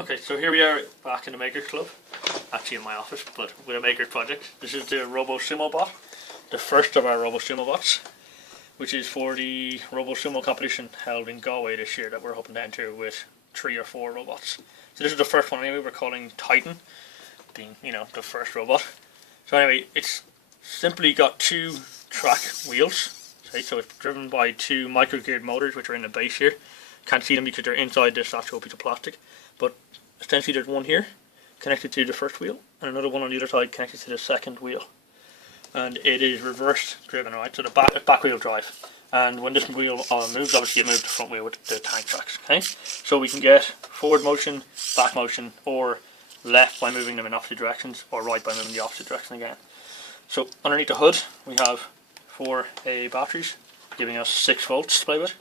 Okay, so here we are back in the Makers Club, actually in my office, but with a Makers project. This is the RoboSumo bot, the first of our RoboSumo bots, which is for the RoboSumo competition held in Galway this year that we're hoping to enter with 3 or 4 robots. So this is the first one anyway, we're calling Titan, being, the first robot. So anyway, it's simply got 2 track wheels, okay, so it's driven by 2 micro-geared motors which are in the base here. Can't see them because they're inside this actual piece of plastic, but essentially there's one here connected to the first wheel and another one on the other side connected to the second wheel, and it is reverse driven, right? So the back wheel drive, and when this wheel moves, obviously it moves the front wheel with the tank tracks. Okay, so we can get forward motion, back motion, or left by moving them in opposite directions, or right by moving the opposite direction again. So underneath the hood we have 4 AA batteries giving us 6 volts to play with.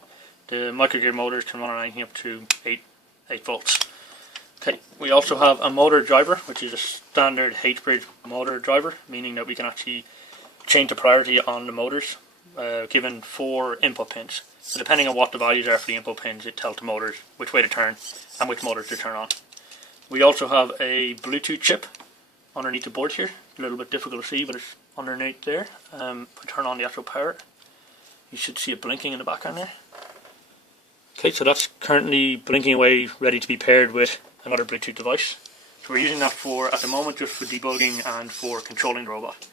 The micro-geared motors can run on anything up to 8 volts. Okay, we also have a motor driver, which is a standard H-bridge motor driver, meaning that we can actually change the priority on the motors, given 4 input pins. So depending on what the values are for the input pins, it tells the motors which way to turn and which motors to turn on. We also have a Bluetooth chip underneath the board here. A little bit difficult to see, but it's underneath there. If I turn on the actual power, you should see it blinking in the background there. Okay, so that's currently blinking away, ready to be paired with another Bluetooth device. So we're using that for, at the moment, just for debugging and for controlling the robot.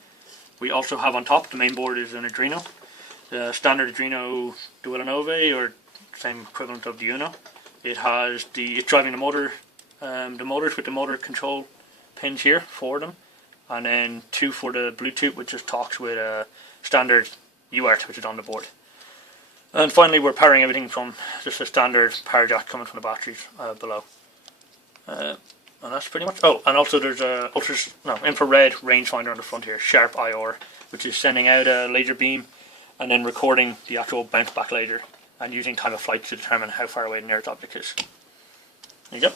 We also have on top, the main board is an Arduino. The standard Arduino Duolinove, or same equivalent of the Uno. It's driving the motor, the motors with the motor control pins here, 4 of them, and then 2 for the Bluetooth, which just talks with a standard UART, which is on the board. And finally, we're powering everything from just a standard power jack coming from the batteries below. And that's pretty much. Oh, and also there's a infrared rangefinder on the front here, Sharp IR, which is sending out a laser beam and then recording the actual bounce back laser and using time of flight to determine how far away the nearest object is. There you go.